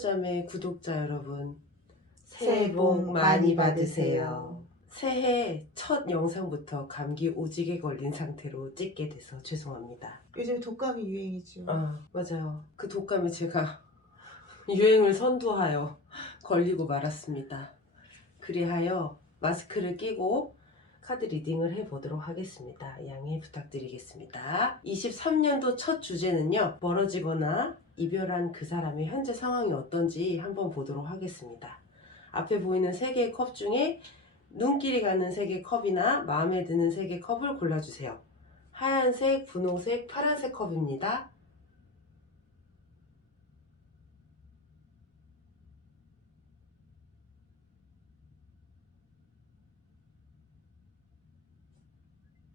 천도자매 구독자 여러분, 새해 복 많이 받으세요. 새해 첫 영상부터 감기 오지게 걸린 상태로 찍게 돼서 죄송합니다. 요즘 독감이 유행이죠. 맞아요. 그 독감에 제가 유행을 선도하여 걸리고 말았습니다. 그리하여 마스크를 끼고 카드 리딩을 해보도록 하겠습니다. 양해 부탁드리겠습니다. 23년도 첫 주제는요, 멀어지거나 이별한 그 사람의 현재 상황이 어떤지 한번 보도록 하겠습니다. 앞에 보이는 3개의 컵 중에 눈길이 가는 3개의 컵이나 마음에 드는 3개의 컵을 골라주세요. 하얀색, 분홍색, 파란색 컵입니다.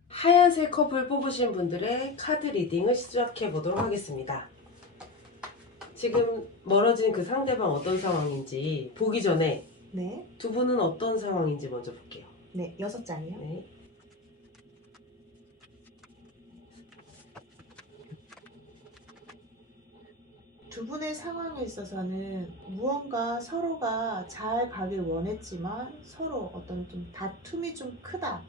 하얀색 컵을 뽑으신 분들의 카드 리딩을 시작해 보도록 하겠습니다. 지금 멀어진 그 상대방 어떤 상황인지 보기 전에 네. 두 분은 어떤 상황인지 먼저 볼게요. 네, 6장이요. 네. 두 분의 상황에 있어서는 무언가 서로가 잘 가길 원했지만 서로 어떤 좀 다툼이 좀 크다.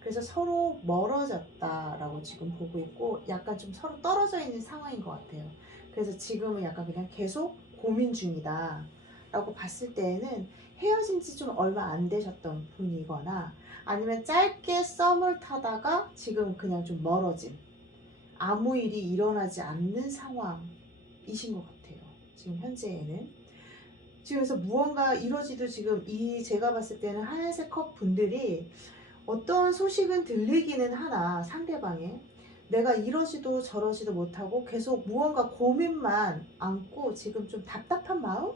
그래서 서로 멀어졌다라고 지금 보고 있고 약간 좀 서로 떨어져 있는 상황인 것 같아요. 그래서 지금은 약간 그냥 계속 고민 중이다 라고 봤을 때에는 헤어진 지 좀 얼마 안 되셨던 분이거나 아니면 짧게 썸을 타다가 지금 그냥 좀 멀어진 아무 일이 일어나지 않는 상황이신 것 같아요. 지금 현재에는 지금 그래서 무언가 이루어지도 지금 이 제가 봤을 때는 하얀색 컵 분들이 어떤 소식은 들리기는 하나 상대방의 내가 이러지도 저러지도 못하고 계속 무언가 고민만 안고 지금 좀 답답한 마음?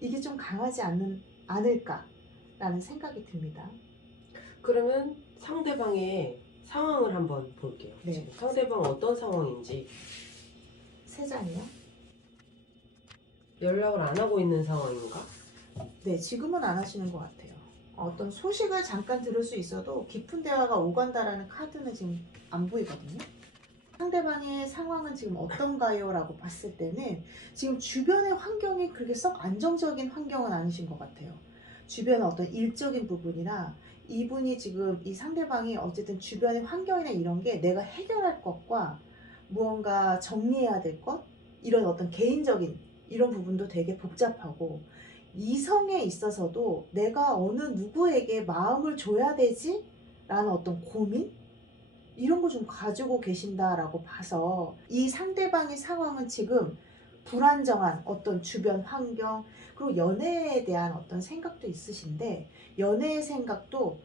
이게 좀 강하지 않을까라는 생각이 듭니다. 그러면 상대방의 상황을 한번 볼게요. 네. 지금 상대방은 어떤 상황인지. 3장이요? 연락을 안 하고 있는 상황인가? 네, 지금은 안 하시는 것 같아요. 어떤 소식을 잠깐 들을 수 있어도 깊은 대화가 오간다라는 카드는 지금 안 보이거든요. 상대방의 상황은 지금 어떤가요? 라고 봤을 때는 지금 주변의 환경이 그렇게 썩 안정적인 환경은 아니신 것 같아요. 주변의 어떤 일적인 부분이나 이분이 지금 이 상대방이 어쨌든 주변의 환경이나 이런 게 내가 해결할 것과 무언가 정리해야 될 것 이런 어떤 개인적인 이런 부분도 되게 복잡하고 이성에 있어서도 내가 어느 누구에게 마음을 줘야 되지? 라는 어떤 고민? 이런 거 좀 가지고 계신다라고 봐서 이 상대방의 상황은 지금 불안정한 어떤 주변 환경 그리고 연애에 대한 어떤 생각도 있으신데 연애의 생각도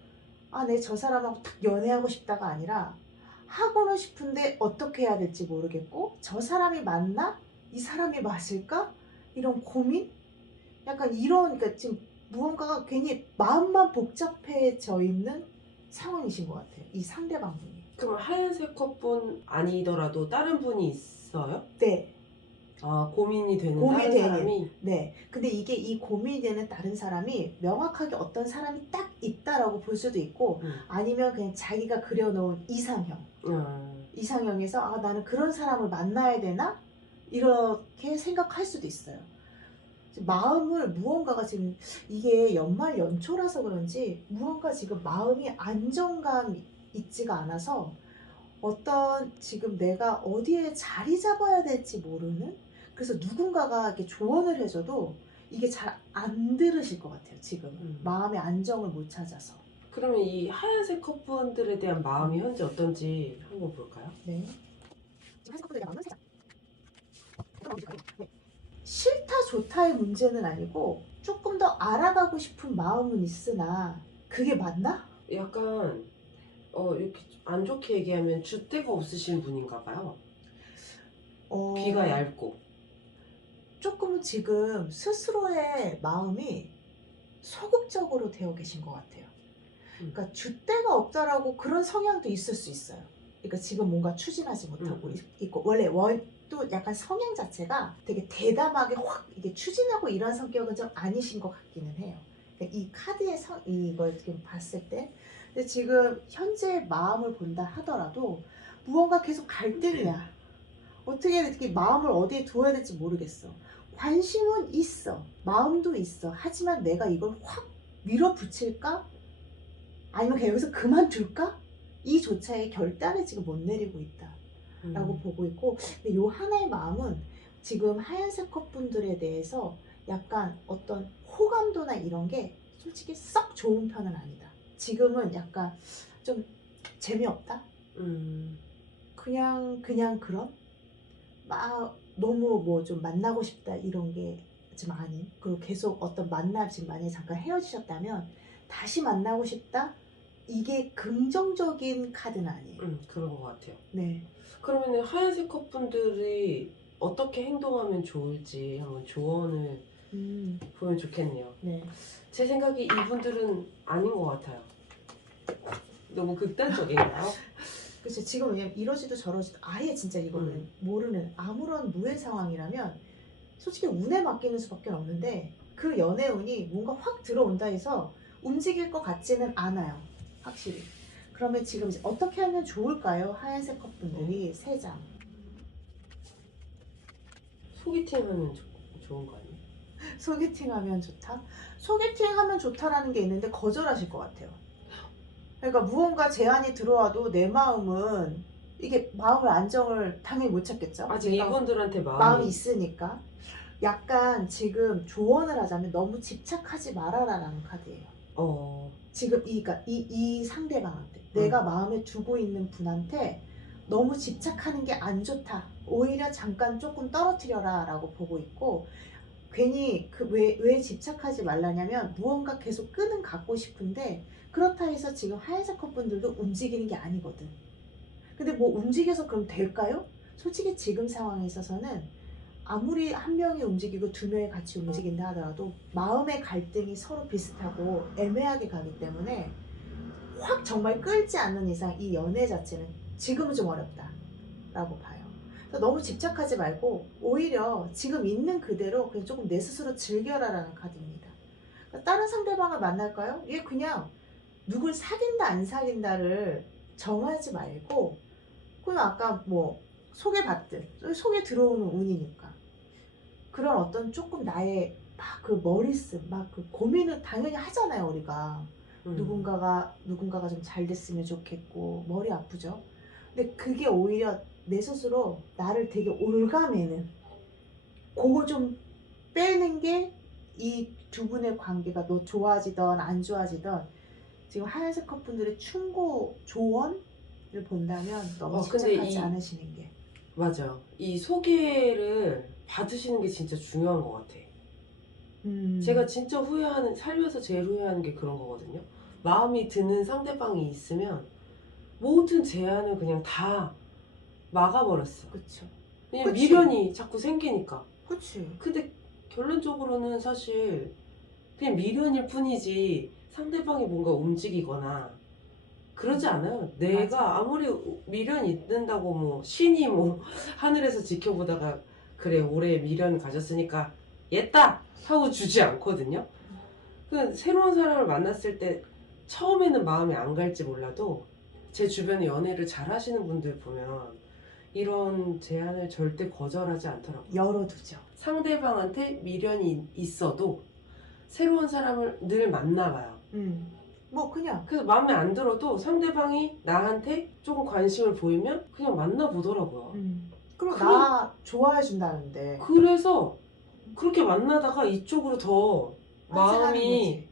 내 저 사람하고 딱 연애하고 싶다가 아니라 하고는 싶은데 어떻게 해야 될지 모르겠고 저 사람이 맞나? 이 사람이 맞을까? 이런 고민? 약간 이런 그러니까 지금 무언가가 괜히 마음만 복잡해져 있는 상황이신 것 같아요. 이 상대방분이. 그럼 하얀색 컵분 아니더라도 다른 분이 있어요? 네. 고민이 되는 고민이 다른 되는. 사람이? 네. 근데 이게 이 고민이 되는 다른 사람이 명확하게 어떤 사람이 딱 있다라고 볼 수도 있고 아니면 그냥 자기가 그려놓은 이상형. 이상형에서 나는 그런 사람을 만나야 되나? 이렇게 생각할 수도 있어요. 마음을 무언가가 지금 이게 연말 연초라서 그런지 무언가 지금 마음이 안정감 있지가 않아서 어떤 지금 내가 어디에 자리 잡아야 될지 모르는 그래서 누군가가 이렇게 조언을 해줘도 이게 잘 안 들으실 것 같아요. 지금 마음의 안정을 못 찾아서. 그러면 이 하얀색 컵분들에 대한 마음이 현재 어떤지 한번 볼까요? 네. 지금 하얀색 컵분들의 마음은 네. 싫다 좋다의 문제는 아니고 조금 더 알아가고 싶은 마음은 있으나 그게 맞나? 약간 이렇게 안 좋게 얘기하면 줏대가 없으신 분인가 봐요. 귀가 얇고 조금 지금 스스로의 마음이 소극적으로 되어 계신 것 같아요. 그러니까 줏대가 없다라고 그런 성향도 있을 수 있어요. 그러니까 지금 뭔가 추진하지 못하고 있고 원래 또 약간 성향 자체가 되게 대담하게 확 이게 추진하고 이런 성격은 좀 아니신 것 같기는 해요. 그러니까 이 카드의 이걸 지금 봤을 때 근데 지금 현재 마음을 본다 하더라도 무언가 계속 갈등이야. 어떻게 마음을 어디에 두어야 될지 모르겠어. 관심은 있어. 마음도 있어. 하지만 내가 이걸 확 밀어붙일까? 아니면 그냥 여기서 그만둘까? 이조차의 결단을 지금 못 내리고 있다라고 보고 있고, 근데 요 하나의 마음은 지금 하얀색 컵분들에 대해서 약간 어떤 호감도나 이런 게 솔직히 썩 좋은 편은 아니다. 지금은 약간 좀 재미없다? 그냥 그런? 막 너무 뭐 좀 만나고 싶다 이런 게 좀 아닌, 그리고 계속 어떤 지금 만약에 잠깐 헤어지셨다면 다시 만나고 싶다? 이게 긍정적인 카드는 아니에요. 그런 것 같아요. 네. 그러면 하얀색 컵분들이 어떻게 행동하면 좋을지 한번 조언을 보면 좋겠네요. 네. 제 생각에 이분들은 아닌 것 같아요. 너무 극단적인가요? 그렇죠. 지금 왜냐면 이러지도 저러지도 아예 진짜 이거는 모르는 아무런 무의 상황이라면 솔직히 운에 맡기는 수밖에 없는데, 그 연애운이 뭔가 확 들어온다 해서 움직일 것 같지는 않아요. 확실히. 그러면 지금 이제 어떻게 하면 좋을까요? 하얀색 컵분들이 3장. 소개팅하면 좋은 거 아니에요? 소개팅하면 좋다? 소개팅하면 좋다라는 게 있는데 거절하실 것 같아요. 그러니까 무언가 제안이 들어와도 내 마음은 이게 마음을 안정을 당연히 못 찾겠죠. 아직 내가 이분들한테 마음이 있으니까. 약간 지금 조언을 하자면 너무 집착하지 말아라라는 카드예요. 지금 그러니까 이 상대방한테 내가 마음에 두고 있는 분한테 너무 집착하는 게 안 좋다. 오히려 잠깐 조금 떨어뜨려라 라고 보고 있고, 괜히 왜 집착하지 말라냐면 무언가 계속 끈은 갖고 싶은데 그렇다 해서 지금 하얀색 컵분들도 움직이는 게 아니거든. 근데 뭐 움직여서 그럼 될까요? 솔직히 지금 상황에 있어서는 아무리 한 명이 움직이고 2명이 같이 움직인다 하더라도 마음의 갈등이 서로 비슷하고 애매하게 가기 때문에 확 정말 끌지 않는 이상 이 연애 자체는 지금은 좀 어렵다라고 봐요. 그래서 너무 집착하지 말고 오히려 지금 있는 그대로 그냥 조금 내 스스로 즐겨라라는 카드입니다. 그러니까 다른 상대방을 만날까요? 이게 그냥 누굴 사귄다 안 사귄다를 정하지 말고 그냥 아까 뭐 소개받듯 속에 들어오는 운이니까 그런 어떤 조금 나의 막 그 머리씀 막 그 고민을 당연히 하잖아요. 우리가 누군가가 좀 잘 됐으면 좋겠고 머리 아프죠. 근데 그게 오히려 내 스스로 나를 되게 올가매는, 그거 좀 빼는 게 이 두 분의 관계가 너 좋아지던 안 좋아지던 지금 하얀색 커플들의 충고 조언을 본다면 너무 집착하지 않으시는 게. 맞아요. 이 소개를 받으시는 게 진짜 중요한 것 같아. 제가 진짜 살면서 제일 후회하는 게 그런 거거든요. 마음이 드는 상대방이 있으면 모든 제안을 그냥 다 막아버렸어. 그쵸. 왜냐면 그치. 미련이 자꾸 생기니까. 그치. 근데 결론적으로는 사실 그냥 미련일 뿐이지 상대방이 뭔가 움직이거나 그러지 않아요. 내가 맞아. 아무리 미련이 있는다고 뭐 신이 뭐 하늘에서 지켜보다가 그래 올해 미련 가졌으니까 얘다 하고 주지 않거든요. 그 새로운 사람을 만났을 때 처음에는 마음이 안 갈지 몰라도 제 주변에 연애를 잘 하시는 분들 보면 이런 제안을 절대 거절하지 않더라고요. 열어두죠. 상대방한테 미련이 있어도 새로운 사람을 늘 만나봐요. 뭐 그냥 그래서 마음에 안 들어도 상대방이 나한테 조금 관심을 보이면 그냥 만나보더라고요. 그럼 나 좋아해 준다는데 그래서 그렇게 만나다가 이쪽으로 더 마음이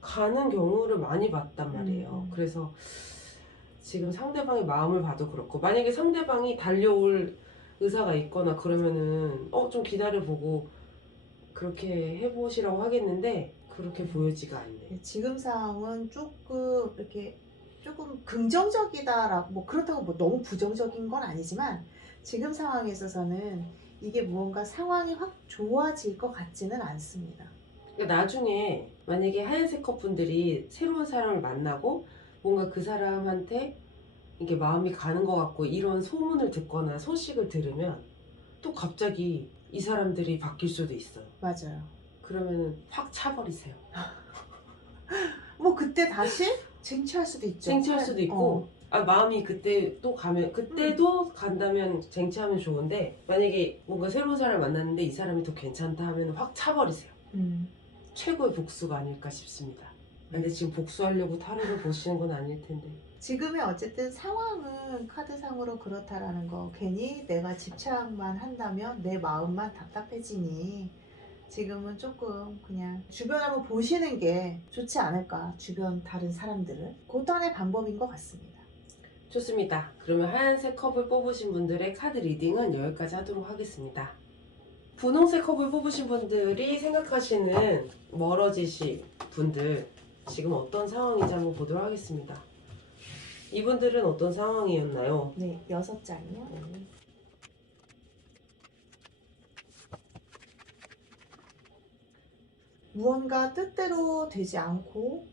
가는 경우를 많이 봤단 말이에요. 그래서 지금 상대방의 마음을 봐도 그렇고, 만약에 상대방이 달려올 의사가 있거나 그러면은 좀 기다려보고 그렇게 해보시라고 하겠는데 그렇게 보여지가 않네. 지금 상황은 조금 이렇게 조금 긍정적이다라고, 뭐 그렇다고 뭐 너무 부정적인 건 아니지만 지금 상황에 있어서는 이게 무언가 상황이 확 좋아질 것 같지는 않습니다. 그러니까 나중에 만약에 하얀색 컵분들이 새로운 사람을 만나고 뭔가 그 사람한테 이게 마음이 가는 것 같고 이런 소문을 듣거나 소식을 들으면 또 갑자기 이 사람들이 바뀔 수도 있어요. 맞아요. 그러면은 확 차버리세요. 뭐 그때 다시 쟁취할 수도 있죠. 쟁취할 수도 있고 마음이 그때 또 가면, 그때도 간다면 쟁취하면 좋은데, 만약에 뭔가 새로운 사람을 만났는데 이 사람이 더 괜찮다 하면 확 차버리세요. 최고의 복수가 아닐까 싶습니다. 근데 지금 복수하려고 타로를 보시는 건 아닐 텐데. 지금의 어쨌든 상황은 카드상으로 그렇다라는 거, 괜히 내가 집착만 한다면 내 마음만 답답해지니 지금은 조금 그냥 주변으로 보시는 게 좋지 않을까, 주변 다른 사람들을. 그것도 하나의 방법인 것 같습니다. 좋습니다. 그러면 하얀색 컵을 뽑으신 분들의 카드 리딩은 여기까지 하도록 하겠습니다. 분홍색 컵을 뽑으신 분들이 생각하시는 멀어지실 분들, 지금 어떤 상황인지 한번 보도록 하겠습니다. 이분들은 어떤 상황이었나요? 네, 6장이요. 무언가 뜻대로 되지 않고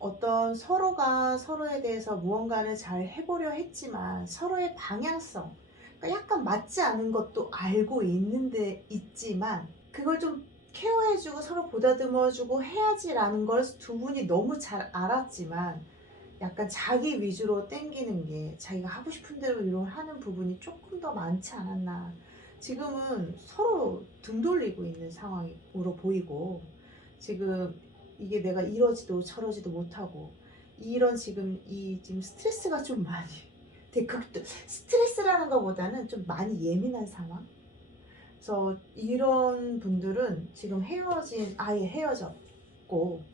어떤 서로가 서로에 대해서 무언가를 잘 해보려 했지만 서로의 방향성, 그러니까 약간 맞지 않은 것도 알고 있지만 그걸 좀 케어해주고 서로 보다듬어주고 해야지라는 걸 두 분이 너무 잘 알았지만 약간 자기 위주로 땡기는 게, 자기가 하고 싶은 대로 이런 하는 부분이 조금 더 많지 않았나. 지금은 서로 등 돌리고 있는 상황으로 보이고, 지금 이게 내가 이러지도 저러지도 못하고 이런 지금 스트레스가 좀 많이 되게 스트레스라는 것보다는 좀 많이 예민한 상황. 그래서 이런 분들은 지금 아예 헤어졌고,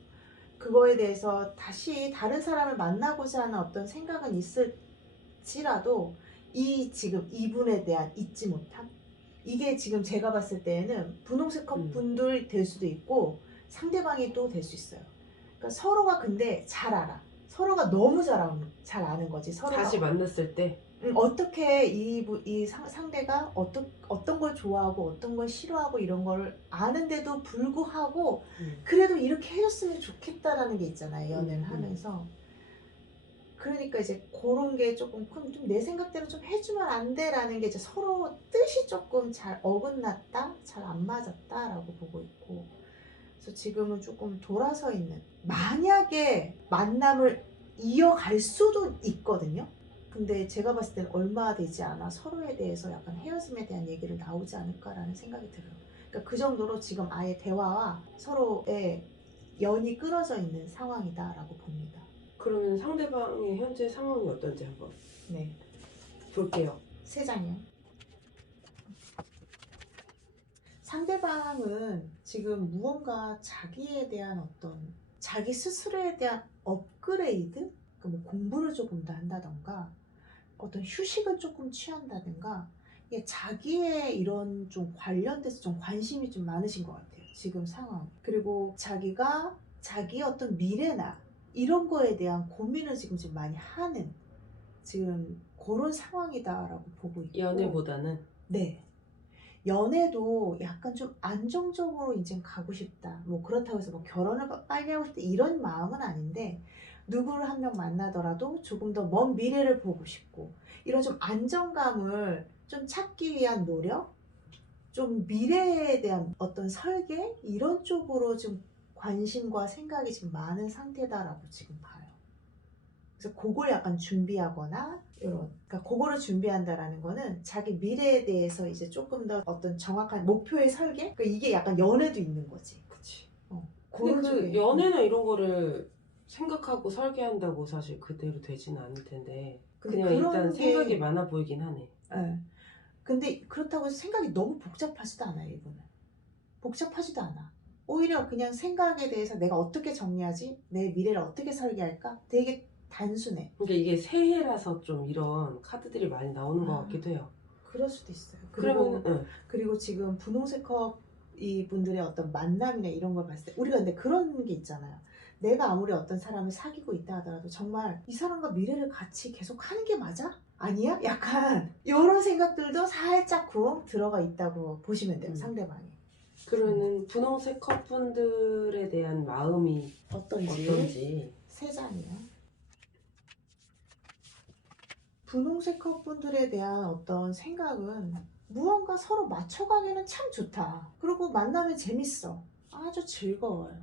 그거에 대해서 다시 다른 사람을 만나고자 하는 어떤 생각은 있을지라도 지금 이분에 대한 잊지 못함, 이게 지금 제가 봤을 때에는 분홍색 컵 분들 될 수도 있고 상대방이 또 될 수 있어요. 그러니까 서로가 근데 잘 알아. 서로가 너무 잘 아는 거지. 서로가 다시 만났을 때 어떻게 상대가 어떤 걸 좋아하고 어떤 걸 싫어하고 이런 걸 아는데도 불구하고 그래도 이렇게 해줬으면 좋겠다라는 게 있잖아요. 연애를 하면서. 그러니까 이제 그런 게 조금 좀 내 생각대로 좀 해주면 안 돼라는 게 이제 서로 뜻이 조금 잘 어긋났다, 잘 안 맞았다라고 보고 있고, 그래서 지금은 조금 돌아서 있는, 만약에 만남을 이어갈 수도 있거든요. 근데 제가 봤을 때는 얼마 되지 않아 서로에 대해서 약간 헤어짐에 대한 얘기를 나오지 않을까라는 생각이 들어요. 그러니까 그 정도로 지금 아예 대화와 서로의 연이 끊어져 있는 상황이다라고 봅니다. 그러면 상대방의 현재 상황이 어떤지 한번 네, 볼게요. 3장이요. 상대방은 지금 무언가 자기에 대한 자기 스스로에 대한 업그레이드? 그러니까 뭐 공부를 조금 더 한다던가 어떤 휴식을 조금 취한다든가, 이게 자기의 이런 좀 관련돼서 좀 관심이 좀 많으신 것 같아요. 지금 상황. 그리고 자기 어떤 미래나 이런 거에 대한 고민을 지금 많이 하는 지금 그런 상황이다라고 보고 있고. 연애보다는? 네. 연애도 약간 좀 안정적으로 이제 가고 싶다. 뭐 그렇다고 해서 뭐 결혼을 빨리 하고 싶다 이런 마음은 아닌데, 누구를 한 명 만나더라도 조금 더 먼 미래를 보고 싶고, 이런 좀 안정감을 좀 찾기 위한 노력, 좀 미래에 대한 어떤 설계, 이런 쪽으로 좀 관심과 생각이 지금 많은 상태다라고 지금 봐요. 그래서 그걸 약간 준비하거나 그러니까 그거를 준비한다라는 거는 자기 미래에 대해서 이제 조금 더 어떤 정확한 목표의 설계? 그러니까 이게 약간 연애도 있는 거지. 그치. 그런 근데 그 쪽에. 연애나 이런 거를 생각하고 설계한다고 사실 그대로 되지는 않을 텐데 그냥 일단 생각이 많아 보이긴 하네. 네. 근데 그렇다고 해서 생각이 너무 복잡하지도 않아요, 이분은. 복잡하지도 않아. 오히려 그냥 생각에 대해서 내가 어떻게 정리하지? 내 미래를 어떻게 설계할까? 되게 단순해. 그러니까 이게 새해라서 좀 이런 카드들이 많이 나오는 것 같기도 해요. 그럴 수도 있어요. 그리고 지금 분홍색 컵 이분들의 어떤 만남이나 이런 걸 봤을 때 우리가 근데 그런 게 있잖아요. 내가 아무리 어떤 사람을 사귀고 있다 하더라도 정말 이 사람과 미래를 같이 계속 하는 게 맞아? 아니야? 약간 이런 생각들도 살짝 들어가 있다고 보시면 돼요. 상대방이. 그러면은 분홍색 커플들에 대한 마음이 어떤지 3장이요. 분홍색 컵분들에 대한 어떤 생각은 무언가 서로 맞춰가기는 참 좋다. 그리고 만나면 재밌어. 아주 즐거워요.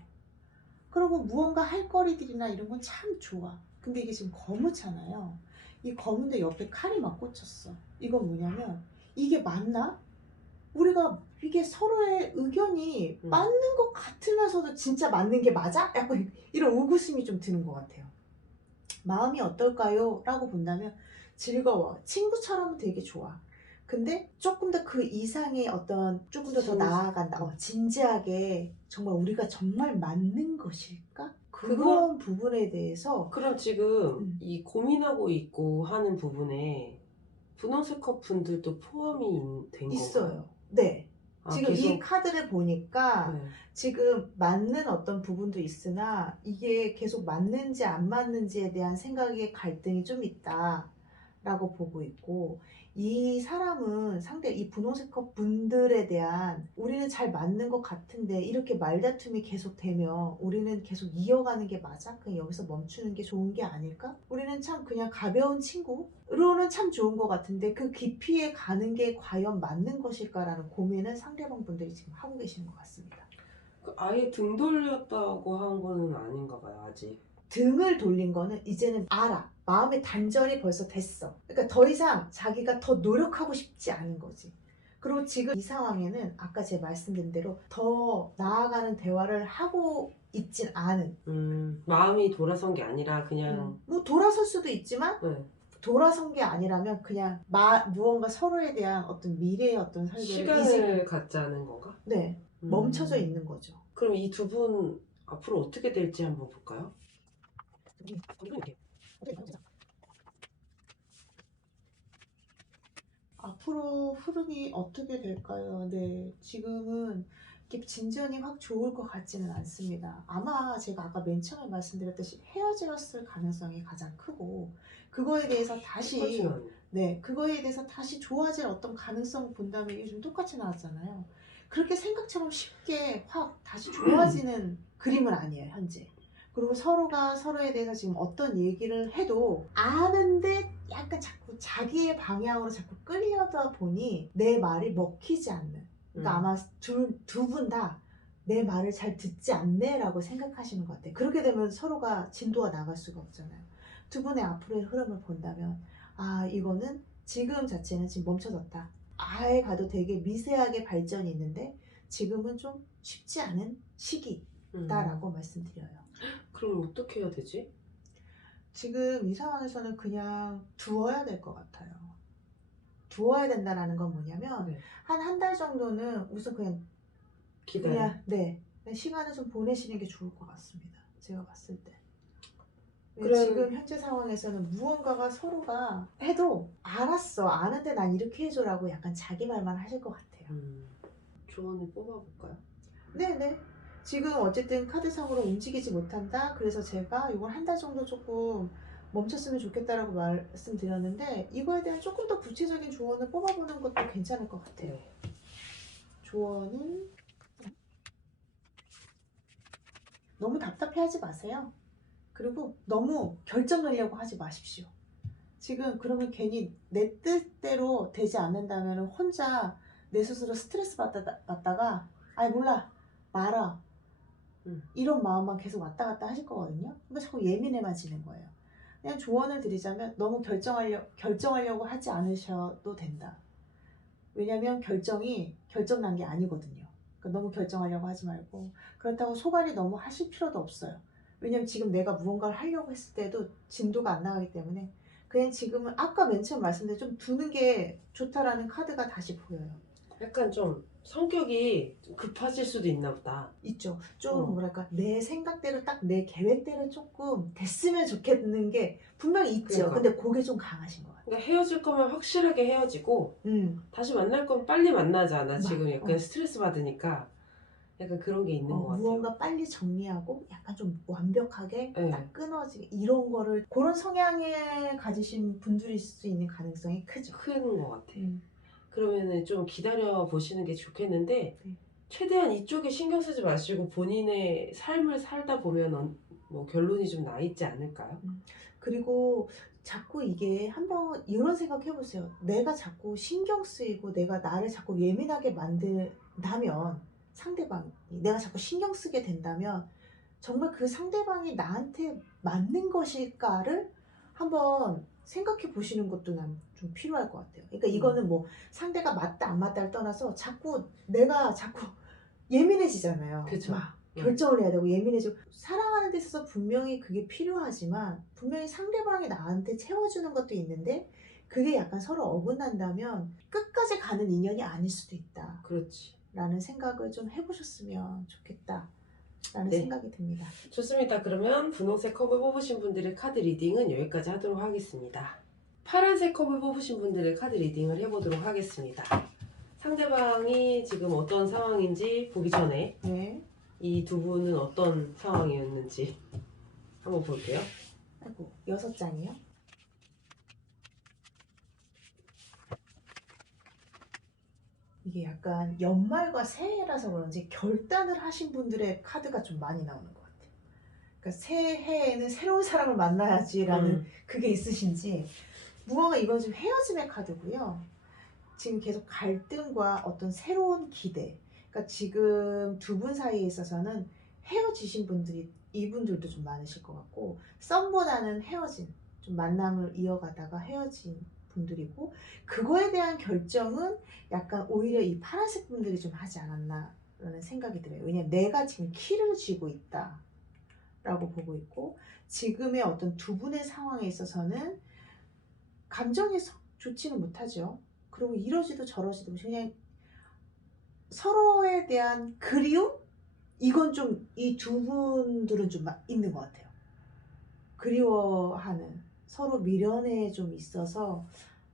그리고 무언가 할 거리들이나 이런 건 참 좋아. 근데 이게 지금 거무잖아요. 이 검은데 옆에 칼이 막 꽂혔어. 이건 뭐냐면 이게 맞나? 우리가 이게 서로의 의견이 맞는 것 같으면서도 진짜 맞는 게 맞아? 약간 이런 의구심이 좀 드는 것 같아요. 마음이 어떨까요? 라고 본다면 즐거워. 친구처럼 되게 좋아. 근데 조금 더 그 이상의 어떤 조금 더 나아간다. 진지하게 정말 우리가 정말 맞는 것일까? 그런 부분에 대해서 그럼 지금 이 고민하고 있고 하는 부분에 분홍색 컵 분들도 포함이 된 있어요. 건가요? 네. 아, 지금 계속? 이 카드를 보니까 네. 지금 맞는 어떤 부분도 있으나 이게 계속 맞는지 안 맞는지에 대한 생각의 갈등이 좀 있다라고 보고 있고, 이 사람은 상대 이 분홍색 컵 분들에 대한 우리는 잘 맞는 것 같은데 이렇게 말다툼이 계속 되면 우리는 계속 이어가는 게 맞아? 그냥 여기서 멈추는 게 좋은 게 아닐까? 우리는 참 그냥 가벼운 친구로는 참 좋은 것 같은데 그 깊이에 가는 게 과연 맞는 것일까라는 고민을 상대방 분들이 지금 하고 계시는 것 같습니다. 아예 등 돌렸다고 한 거는 아닌가 봐요, 아직. 등을 돌린 거는 이제는 알아. 마음의 단절이 벌써 됐어. 그러니까 더 이상 자기가 더 노력하고 싶지 않은 거지. 그리고 지금 이 상황에는 아까 제가 말씀드린 대로 더 나아가는 대화를 하고 있진 않은. 마음이 돌아선 게 아니라 그냥. 뭐 돌아설 수도 있지만 네. 돌아선 게 아니라면 그냥 무언가 서로에 대한 어떤 미래의 어떤 설계를 시간을 갖자는 건가? 네, 멈춰져 있는 거죠. 그럼 이 두 분 앞으로 어떻게 될지 한번 볼까요? 앞으로 흐름이 어떻게 될까요? 네, 지금은 이렇게 진전이 확 좋을 것 같지는 않습니다. 아마 제가 아까 맨 처음에 말씀드렸듯이 헤어졌을 가능성이 가장 크고, 그거에 대해서 다시 그거에 대해서 다시 좋아질 어떤 가능성 본다면 요즘 똑같이 나왔잖아요. 그렇게 생각처럼 쉽게 확 다시 좋아지는 그림은 아니에요, 현재. 그리고 서로가 서로에 대해서 지금 어떤 얘기를 해도 아는데 약간 자꾸 자기의 방향으로 자꾸 끌려다 보니 내 말이 먹히지 않는. 그러니까 아마 두 분 다 내 말을 잘 듣지 않네 라고 생각하시는 것 같아요. 그렇게 되면 서로가 진도가 나갈 수가 없잖아요. 두 분의 앞으로의 흐름을 본다면 이거는 지금 자체는 지금 멈춰졌다. 아예 가도 되게 미세하게 발전이 있는데 지금은 좀 쉽지 않은 시기다라고 말씀드려요. 그럼 어떻게 해야 되지? 지금 이 상황에서는 그냥 두어야 될 것 같아요. 두어야 된다는 건 뭐냐면 한 달 정도는 우선 그냥 시간을 좀 보내시는 게 좋을 것 같습니다. 제가 봤을 때. 지금 현재 상황에서는 무언가가 서로가 해도 알았어, 아는데 난 이렇게 해줘라고 약간 자기 말만 하실 것 같아요. 조언을 뽑아볼까요? 네네. 지금 어쨌든 카드상으로 움직이지 못한다. 그래서 제가 이걸 한 달 정도 조금 멈췄으면 좋겠다라고 말씀드렸는데, 이거에 대한 조금 더 구체적인 조언을 뽑아보는 것도 괜찮을 것 같아요. 조언은 너무 답답해하지 마세요. 그리고 너무 결정하려고 하지 마십시오. 지금 그러면 괜히 내 뜻대로 되지 않는다면 혼자 내 스스로 스트레스 받다가 몰라 말아 이런 마음만 계속 왔다 갔다 하실 거거든요. 그러니까 자꾸 예민해지는 거예요. 그냥 조언을 드리자면 너무 결정하려고 하지 않으셔도 된다. 왜냐면 결정이 결정난 게 아니거든요. 그러니까 너무 결정하려고 하지 말고, 그렇다고 소갈이 너무 하실 필요도 없어요. 왜냐면 지금 내가 무언가를 하려고 했을 때도 진도가 안 나가기 때문에 그냥 지금은 아까 맨 처음 말씀드린 좀 두는 게 좋다라는 카드가 다시 보여요. 약간 좀 성격이 급해질 수도 있나 보다. 있죠. 좀 뭐랄까 내 생각대로 딱 내 계획대로 조금 됐으면 좋겠는 게 분명히 있죠. 근데 그게 좀 강하신 것 같아요. 그러니까 헤어질 거면 확실하게 헤어지고 다시 만날 거면 빨리 만나자. 나 지금 약간 스트레스 받으니까 약간 그런 게 있는 것 같아요. 무언가 빨리 정리하고 약간 좀 완벽하게 딱 끊어지게 이런 거를, 그런 성향을 가지신 분들일 수 있는 가능성이 크죠. 큰 것 같아요. 그러면은 좀 기다려 보시는 게 좋겠는데 최대한 이쪽에 신경 쓰지 마시고 본인의 삶을 살다 보면 뭐 결론이 좀 나 있지 않을까요? 그리고 자꾸 이게 한번 이런 생각 해보세요. 내가 자꾸 신경 쓰이고 내가 나를 자꾸 예민하게 만든다면, 상대방이 내가 자꾸 신경 쓰게 된다면 정말 그 상대방이 나한테 맞는 것일까를 한번 생각해 보시는 것도 난 좀 필요할 것 같아요. 그러니까 이거는 뭐 상대가 맞다 안 맞다를 떠나서 자꾸 내가 자꾸 예민해지잖아요. 그쵸. 막 결정을 해야 되고 예민해지고 사랑하는 데 있어서 분명히 그게 필요하지만 분명히 상대방이 나한테 채워주는 것도 있는데 그게 약간 서로 어긋난다면 끝까지 가는 인연이 아닐 수도 있다 그렇지. 라는 생각을 좀 해보셨으면 좋겠다 라는 네. 생각이 듭니다. 좋습니다. 그러면 분홍색 컵을 뽑으신 분들의 카드 리딩은 여기까지 하도록 하겠습니다. 파란색 컵을 뽑으신 분들의 카드 리딩을 해보도록 하겠습니다. 상대방이 지금 어떤 상황인지 보기 전에 네. 이 두 분은 어떤 상황이었는지 한번 볼게요. 아이고 6장이요? 이게 약간 연말과 새해라서 그런지 결단을 하신 분들의 카드가 좀 많이 나오는 것 같아요. 그러니까 새해에는 새로운 사람을 만나야지라는 그게 있으신지 무언가 이건 지금 헤어짐의 카드고요. 지금 계속 갈등과 어떤 새로운 기대. 그러니까 지금 두 분 사이에 있어서는 헤어지신 분들이 이분들도 좀 많으실 것 같고 썸보다는 헤어진 좀 만남을 이어가다가 헤어진 분들이고 그거에 대한 결정은 약간 오히려 이 파란색 분들이 좀 하지 않았나라는 생각이 들어요. 왜냐면 내가 지금 키를 쥐고 있다라고 보고 있고 지금의 어떤 두 분의 상황에 있어서는 감정이 썩 좋지는 못하죠. 그리고 이러지도 저러지도 그냥 서로에 대한 그리움? 이건 좀 이 두 분들은 좀 있는 것 같아요. 그리워하는 서로 미련에 좀 있어서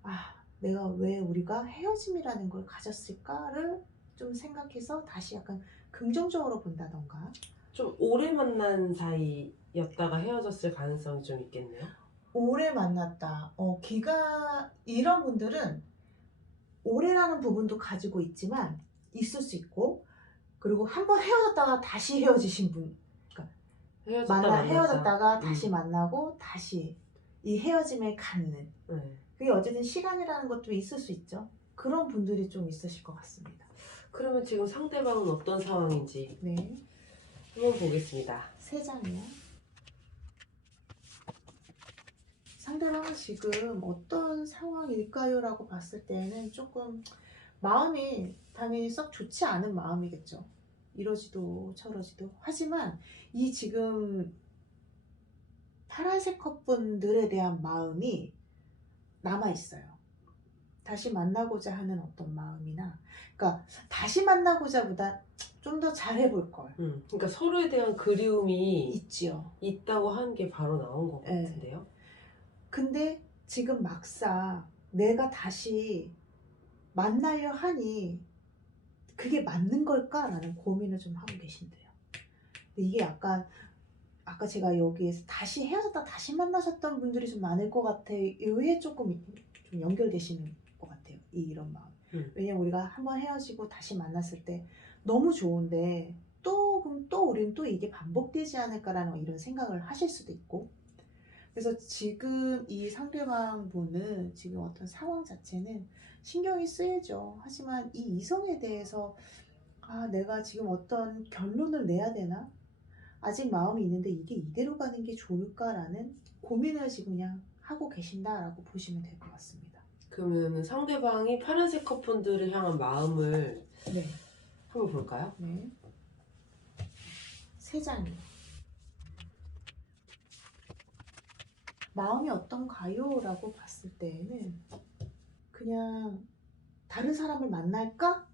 아 내가 왜 우리가 헤어짐이라는 걸 가졌을까를 좀 생각해서 다시 약간 긍정적으로 본다던가 좀 오래 만난 사이였다가 헤어졌을 가능성이 좀 있겠네요. 오래 만났다. 이런 분들은 오래라는 부분도 가지고 있지만 있을 수 있고 그리고 한번 헤어졌다가 다시 헤어지신 분 헤어졌다가 다시 만나고 다시 이 헤어짐에 갖는 그게 어쨌든 시간이라는 것도 있을 수 있죠. 그런 분들이 좀 있으실 것 같습니다. 그러면 지금 상대방은 어떤 상황인지 네, 한번 보겠습니다. 3장이요. 상대방은 지금 어떤 상황일까요? 라고 봤을 때는 조금 마음이 당연히 썩 좋지 않은 마음이겠죠. 이러지도 저러지도. 하지만 이 지금 파란색 컵분들에 대한 마음이 남아있어요. 다시 만나고자 하는 어떤 마음이나 그러니까 다시 만나고자 보다 좀 더 잘해볼 걸. 그러니까 서로에 대한 그리움이 있지요. 있다고 한 게 바로 나온 것 네. 같은데요. 근데 지금 막상 내가 다시 만나려 하니 그게 맞는 걸까라는 고민을 좀 하고 계신데요. 근데 이게 약간 아까 제가 여기에서 다시 헤어졌다 다시 만나셨던 분들이 좀 많을 것 같아요. 이에 조금 좀 연결되시는 것 같아요. 이런 마음. 왜냐면 우리가 한번 헤어지고 다시 만났을 때 너무 좋은데 그럼 또 우리는 또 이게 반복되지 않을까라는 이런 생각을 하실 수도 있고 그래서 지금 이 상대방 분은 지금 어떤 상황 자체는 신경이 쓰이죠. 하지만 이 이성에 대해서 내가 지금 어떤 결론을 내야 되나? 아직 마음이 있는데 이게 이대로 가는 게 좋을까라는 고민을 지금 그냥 하고 계신다라고 보시면 될 것 같습니다. 그러면 상대방이 파란색 커플들을 향한 마음을 네. 한번 볼까요? 네. 3장이요. 마음이 어떤가요? 라고 봤을 때에는 그냥 다른 사람을 만날까?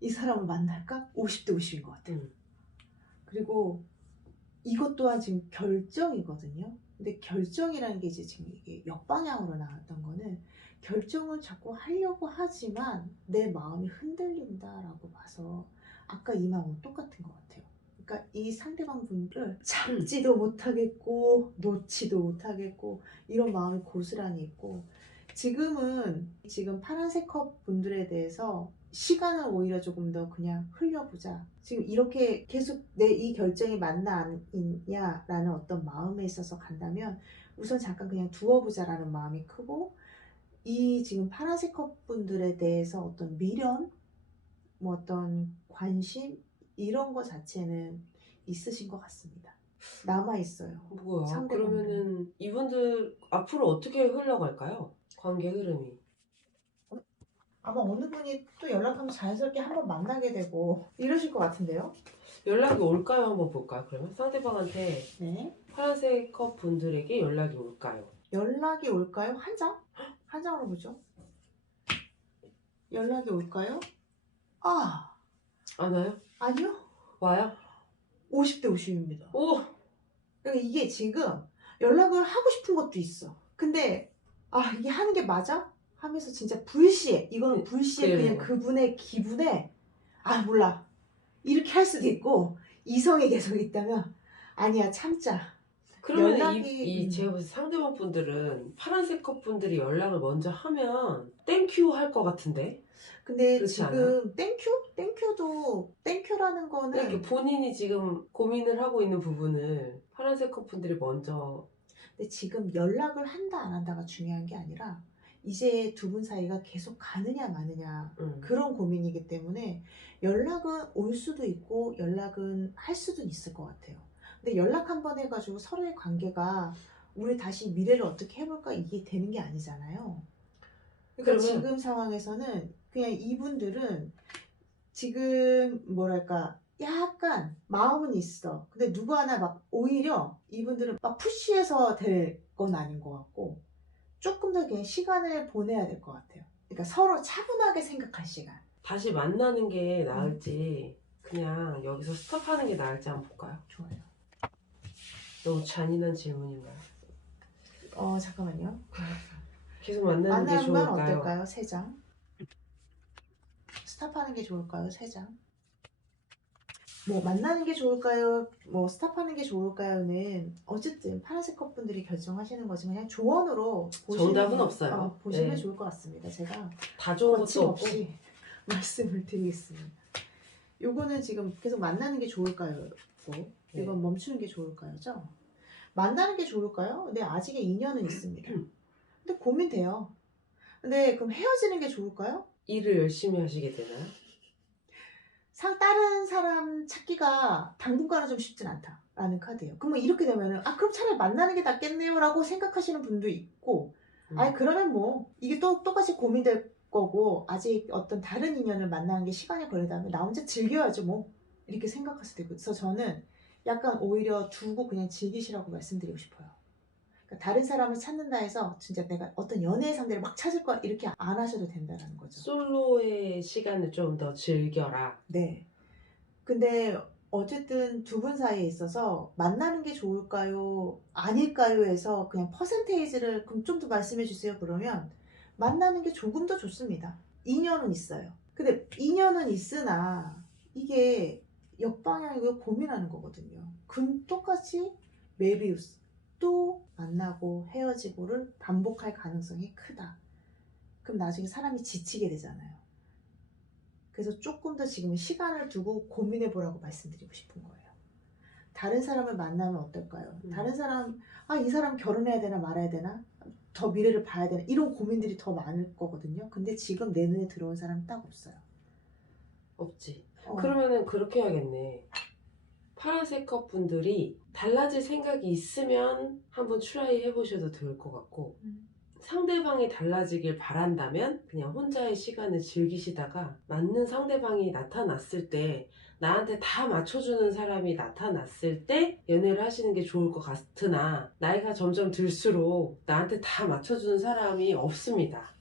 이 사람을 만날까? 50대 50인 것 같아요. 그리고 이것 또한 지금 결정이거든요. 근데 결정이라는 게 이제 지금 이게 역방향으로 나왔던 거는 결정을 자꾸 하려고 하지만 내 마음이 흔들린다라고 봐서 아까 이 마음은 똑같은 것 같아요. 그러니까 이 상대방 분을 잡지도 못하겠고 놓지도 못하겠고 이런 마음이 고스란히 있고 지금 파란색 컵 분들에 대해서 시간을 오히려 조금 더 그냥 흘려보자. 지금 이렇게 계속 내 이 결정이 맞나 아니냐라는 어떤 마음에 있어서 간다면 우선 잠깐 그냥 두어보자라는 마음이 크고 이 지금 파란색 컵 분들에 대해서 어떤 미련, 뭐 어떤 관심 이런 거 자체는 있으신 것 같습니다. 남아 있어요. 뭐야? 상대방들. 그러면은 이분들 앞으로 어떻게 흘러갈까요? 관계 흐름이. 아마 어느 분이 또 연락하면 자연스럽게 한번 만나게 되고 이러실 것 같은데요? 연락이 올까요? 한번 볼까요? 그러면 상대방한테 네. 파란색 컵 분들에게 연락이 올까요? 연락이 올까요? 한 장? 한 장으로 보죠. 연락이 올까요? 아, 안 와요? 아니요. 와요? 50대 50입니다. 오! 그러니까 이게 지금 연락을 하고 싶은 것도 있어. 근데 이게 하는 게 맞아? 하면서 진짜 불시에 이거는 불시에 그래요. 그냥 그분의 기분에 몰라 이렇게 할 수도 있고 이성이 계속 있다면 아니야 참자. 그러면 연락이 제가 봤을 때 상대방 분들은 파란색 컵 분들이 연락을 먼저 하면 땡큐 할 것 같은데? 근데 그렇지 지금 땡큐도 땡큐라는 거는 이렇게 본인이 지금 고민을 하고 있는 부분을 파란색 컵 분들이 먼저 근데 지금 연락을 한다 안 한다가 중요한 게 아니라 이제 두 분 사이가 계속 가느냐 마느냐 그런 고민이기 때문에 연락은 올 수도 있고 연락은 할 수도 있을 것 같아요. 근데 연락 한 번 해가지고 서로의 관계가 우리 다시 미래를 어떻게 해볼까 이게 되는 게 아니잖아요. 그러니까 그러면- 지금 상황에서는 그냥 이분들은 지금 뭐랄까 약간 마음은 있어. 근데 누구 하나 막 오히려 이분들은 막 푸시해서 될 건 아닌 것 같고 조금 더 그냥 시간을 보내야 될 것 같아요. 그러니까 서로 차분하게 생각할 시간. 다시 만나는 게 나을지 그냥 여기서 스톱하는 게 나을지 한번 볼까요? 좋아요. 너무 잔인한 질문인가요? 잠깐만요. 계속 만나는 게 만나는 건 좋을까요? 어떨까요? 3장. 스탑하는 게 좋을까요? 3장. 뭐 만나는 게 좋을까요? 뭐 스탑하는 게 좋을까요는 어쨌든 파란색 컵분들이 결정하시는 거지만 그냥 조언으로 정답은 없어요. 보시면 네. 좋을 것 같습니다. 제가 다 좋은 것도 없고 거침없이 말씀을 드리겠습니다. 요거는 지금 계속 만나는 게 좋을까요? 이건 멈추는 게 좋을까요?죠? 만나는 게 좋을까요? 근데 아직의 인연은 있습니다. 근데 고민돼요. 근데 그럼 헤어지는 게 좋을까요? 일을 열심히 하시게 되나요? 다른 사람 찾기가 당분간은 좀 쉽진 않다라는 카드예요. 그러면 이렇게 되면은 그럼 차라리 만나는 게 낫겠네요라고 생각하시는 분도 있고 그러면 뭐 이게 또 똑같이 고민될 거고 아직 어떤 다른 인연을 만나는 게 시간이 걸리다면 나 혼자 즐겨야죠 뭐 이렇게 생각할 수도 있고 그래서 저는 약간 오히려 두고 그냥 즐기시라고 말씀드리고 싶어요. 그러니까 다른 사람을 찾는다 해서 진짜 내가 어떤 연애 상대를 막 찾을 거야 이렇게 안 하셔도 된다는 거죠. 솔로의 시간을 좀 더 즐겨라. 네. 근데 어쨌든 두 분 사이에 있어서 만나는 게 좋을까요? 아닐까요? 해서 그냥 퍼센테이지를 그럼 좀 더 말씀해 주세요. 그러면 만나는 게 조금 더 좋습니다. 인연은 있어요. 근데 인연은 있으나 이게 역방향이고 고민하는 거거든요. 그럼 똑같이 메비우스 또 만나고 헤어지고를 반복할 가능성이 크다. 그럼 나중에 사람이 지치게 되잖아요. 그래서 조금 더 지금은 시간을 두고 고민해 보라고 말씀드리고 싶은 거예요. 다른 사람을 만나면 어떨까요? 다른 사람, 이 사람 결혼해야 되나 말아야 되나? 더 미래를 봐야 되나? 이런 고민들이 더 많을 거거든요. 근데 지금 내 눈에 들어온 사람은 딱 없어요. 없지. 그러면은 그렇게 해야겠네. 파란색 컵 분들이 달라질 생각이 있으면 한번 트라이 해보셔도 좋을 것 같고 상대방이 달라지길 바란다면 그냥 혼자의 시간을 즐기시다가 맞는 상대방이 나타났을 때 나한테 다 맞춰주는 사람이 나타났을 때 연애를 하시는 게 좋을 것 같으나 나이가 점점 들수록 나한테 다 맞춰주는 사람이 없습니다.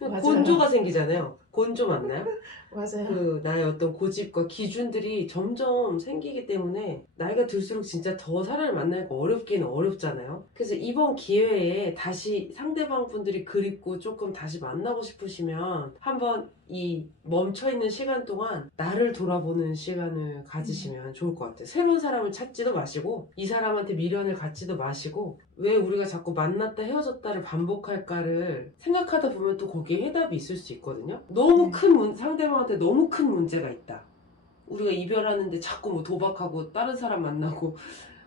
맞아요. 곤조가 생기잖아요. 곤조 맞나요? 맞아요. 나의 어떤 고집과 기준들이 점점 생기기 때문에 나이가 들수록 진짜 더 사람을 만나기가 어렵기는 어렵잖아요. 그래서 이번 기회에 다시 상대방 분들이 그립고 조금 다시 만나고 싶으시면 한번 이 멈춰있는 시간 동안 나를 돌아보는 시간을 가지시면 좋을 것 같아요. 새로운 사람을 찾지도 마시고 이 사람한테 미련을 갖지도 마시고 왜 우리가 자꾸 만났다 헤어졌다를 반복할까를 생각하다 보면 또 거기에 해답이 있을 수 있거든요. 너무 상대방한테 너무 큰 문제가 있다. 우리가 이별하는데 자꾸 뭐 도박하고 다른 사람 만나고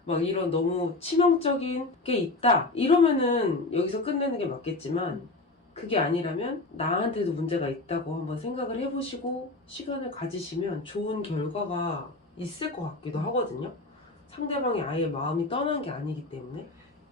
막 이런 너무 치명적인 게 있다. 이러면은 여기서 끝내는 게 맞겠지만 그게 아니라면 나한테도 문제가 있다고 한번 생각을 해보시고 시간을 가지시면 좋은 결과가 있을 것 같기도 하거든요. 상대방이 아예 마음이 떠난 게 아니기 때문에.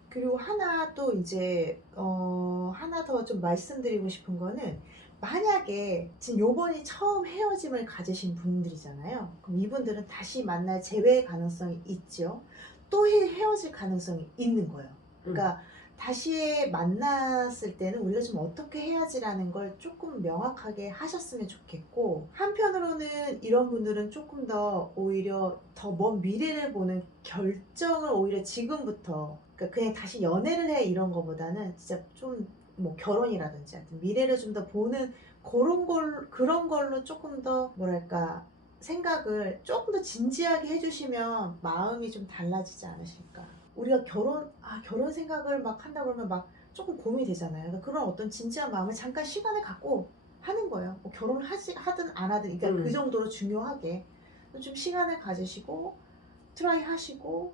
그리고 하나 또 이제 하나 더 좀 말씀드리고 싶은 거는, 만약에 지금 요번이 처음 헤어짐을 가지신 분들이잖아요. 그럼 이분들은 다시 만날 재회 가능성이 있죠. 또 헤어질 가능성이 있는 거예요. 그러니까 다시 만났을 때는 우리가 좀 어떻게 해야지라는 걸 조금 명확하게 하셨으면 좋겠고, 한편으로는 이런 분들은 조금 더 오히려 더 먼 미래를 보는 결정을 오히려 지금부터, 그러니까 그냥 다시 연애를 해 이런 거보다는 진짜 좀 뭐 결혼이라든지 하여튼 미래를 좀 더 보는 그런 걸로 조금 더 뭐랄까 생각을 조금 더 진지하게 해주시면 마음이 좀 달라지지 않으실까. 우리가 결혼 생각을 막 한다 그러면 막 조금 고민이 되잖아요. 그러니까 그런 어떤 진지한 마음을 잠깐 시간을 갖고 하는 거예요. 뭐 결혼을 하든 안 하든, 그러니까 그 정도로 중요하게 좀 시간을 가지시고 트라이 하시고,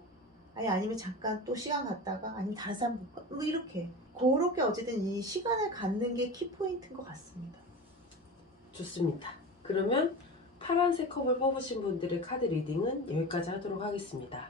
아니면 잠깐 또 시간 갖다가, 아니면 다른 사람 볼까? 뭐 이렇게 그렇게 어쨌든 이 시간을 갖는 게 키포인트인 것 같습니다. 좋습니다. 그러면 파란색 컵을 뽑으신 분들의 카드 리딩은 여기까지 하도록 하겠습니다.